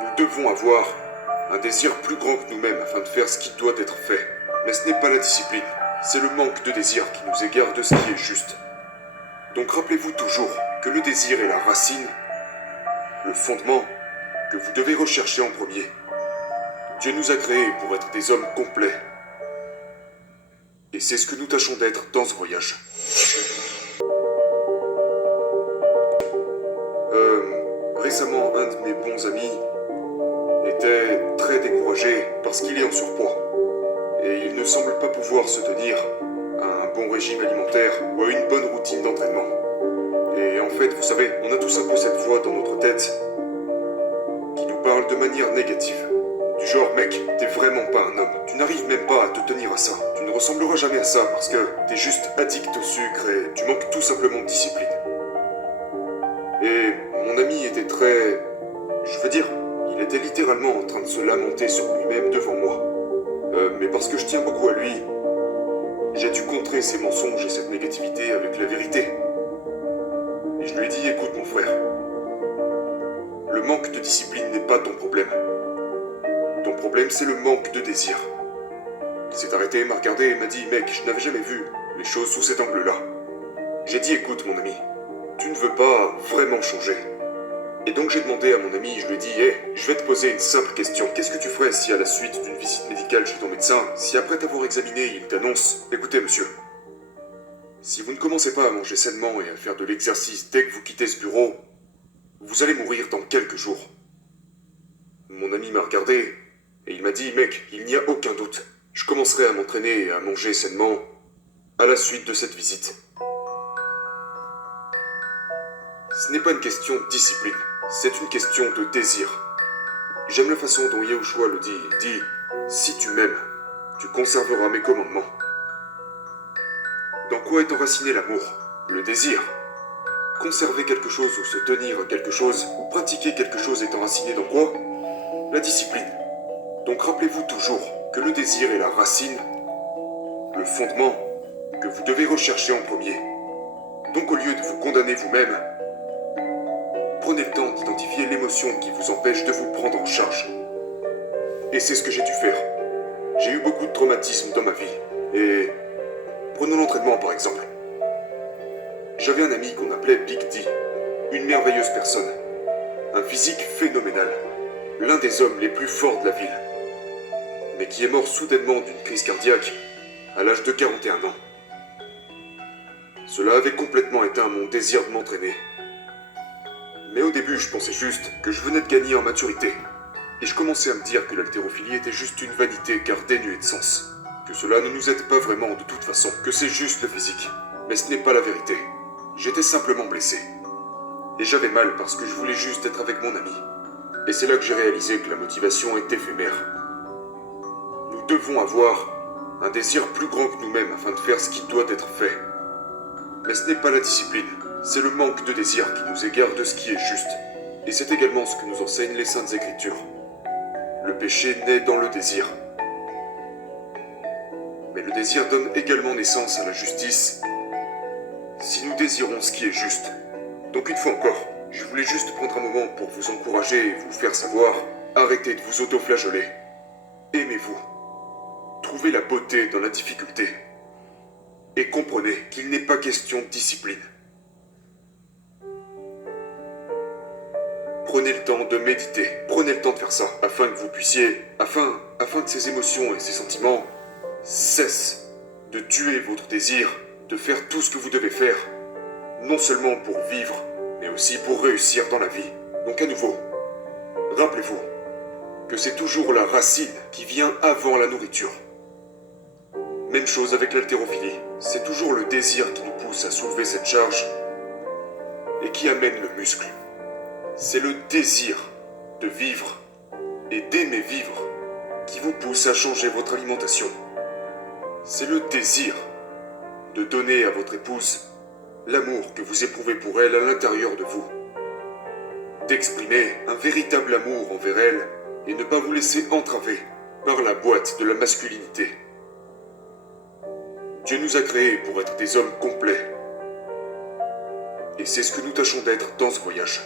Nous devons avoir un désir plus grand que nous-mêmes afin de faire ce qui doit être fait. Mais ce n'est pas la discipline, c'est le manque de désir qui nous égare de ce qui est juste. Donc rappelez-vous toujours que le désir est la racine, le fondement que vous devez rechercher en premier. Dieu nous a créés pour être des hommes complets. Et c'est ce que nous tâchons d'être dans ce voyage. Récemment, un de mes bons amis était très découragé parce qu'il est en surpoids. Et il ne semble pas pouvoir se tenir à un bon régime alimentaire ou à une bonne routine d'entraînement. Et en fait, vous savez, on a tous un peu cette voix dans notre tête qui nous parle de manière négative. Du genre, mec, t'es vraiment pas un homme. Tu n'arrives même pas à te tenir à ça. Tu ne ressembleras jamais à ça parce que t'es juste addict au sucre et tu manques tout simplement de discipline. Et mon ami était très... Je veux dire, il était littéralement en train de se lamenter sur lui-même devant moi. Mais parce que je tiens beaucoup à lui, j'ai dû contrer ses mensonges et cette négativité avec la vérité. Et je lui ai dit, écoute mon frère, le manque de discipline n'est pas ton problème. Ton problème, c'est le manque de désir. Il s'est arrêté, m'a regardé et m'a dit, mec, je n'avais jamais vu les choses sous cet angle-là. J'ai dit, écoute mon ami, tu ne veux pas vraiment changer. Et donc j'ai demandé à mon ami, je lui ai dit, je vais te poser une simple question. Qu'est-ce que tu ferais si à la suite d'une visite médicale chez ton médecin, si après t'avoir examiné, il t'annonce, écoutez monsieur, si vous ne commencez pas à manger sainement et à faire de l'exercice dès que vous quittez ce bureau, vous allez mourir dans quelques jours. Mon ami m'a regardé et il m'a dit, mec, il n'y a aucun doute. Je commencerai à m'entraîner et à manger sainement à la suite de cette visite. Ce n'est pas une question de discipline, c'est une question de désir. J'aime la façon dont Yahushua le dit. Il dit, si tu m'aimes, tu conserveras mes commandements. Dans quoi est enraciné l'amour? Le désir. Conserver quelque chose ou se tenir à quelque chose ou pratiquer quelque chose est enraciné dans quoi? La discipline. Donc rappelez-vous toujours que le désir est la racine, le fondement que vous devez rechercher en premier. Donc au lieu de vous condamner vous-même, prenez le temps d'identifier l'émotion qui vous empêche de vous prendre en charge. Et c'est ce que j'ai dû faire. J'ai eu beaucoup de traumatismes dans ma vie. Et prenons l'entraînement par exemple. J'avais un ami qu'on appelait Big D, une merveilleuse personne, un physique phénoménal, l'un des hommes les plus forts de la ville, mais qui est mort soudainement d'une crise cardiaque à l'âge de 41 ans. Cela avait complètement éteint mon désir de m'entraîner. Mais au début, je pensais juste que je venais de gagner en maturité, et je commençais à me dire que l'haltérophilie était juste une vanité car dénuée de sens, que cela ne nous aide pas vraiment de toute façon, que c'est juste le physique. Mais ce n'est pas la vérité. J'étais simplement blessé. Et j'avais mal parce que je voulais juste être avec mon ami. Et c'est là que j'ai réalisé que la motivation est éphémère. Nous devons avoir un désir plus grand que nous-mêmes afin de faire ce qui doit être fait. Mais ce n'est pas la discipline, c'est le manque de désir qui nous égare de ce qui est juste. Et c'est également ce que nous enseignent les Saintes Écritures. Le péché naît dans le désir. Mais le désir donne également naissance à la justice si nous désirons ce qui est juste. Donc une fois encore, je voulais juste prendre un moment pour vous encourager et vous faire savoir, arrêtez de vous auto-flageller. Aimez-vous. Trouvez la beauté dans la difficulté. Et comprenez qu'il n'est pas question de discipline. Prenez le temps de méditer, prenez le temps de faire ça, afin que vous puissiez, afin que ces émotions et ces sentiments cessent de tuer votre désir de faire tout ce que vous devez faire, non seulement pour vivre, mais aussi pour réussir dans la vie. Donc à nouveau, rappelez-vous que c'est toujours la racine qui vient avant la nourriture. Même chose avec l'haltérophilie, c'est toujours le désir qui nous pousse à soulever cette charge et qui amène le muscle. C'est le désir de vivre et d'aimer vivre qui vous pousse à changer votre alimentation. C'est le désir de donner à votre épouse l'amour que vous éprouvez pour elle à l'intérieur de vous. D'exprimer un véritable amour envers elle et ne pas vous laisser entraver par la boîte de la masculinité. Dieu nous a créés pour être des hommes complets. Et c'est ce que nous tâchons d'être dans ce voyage.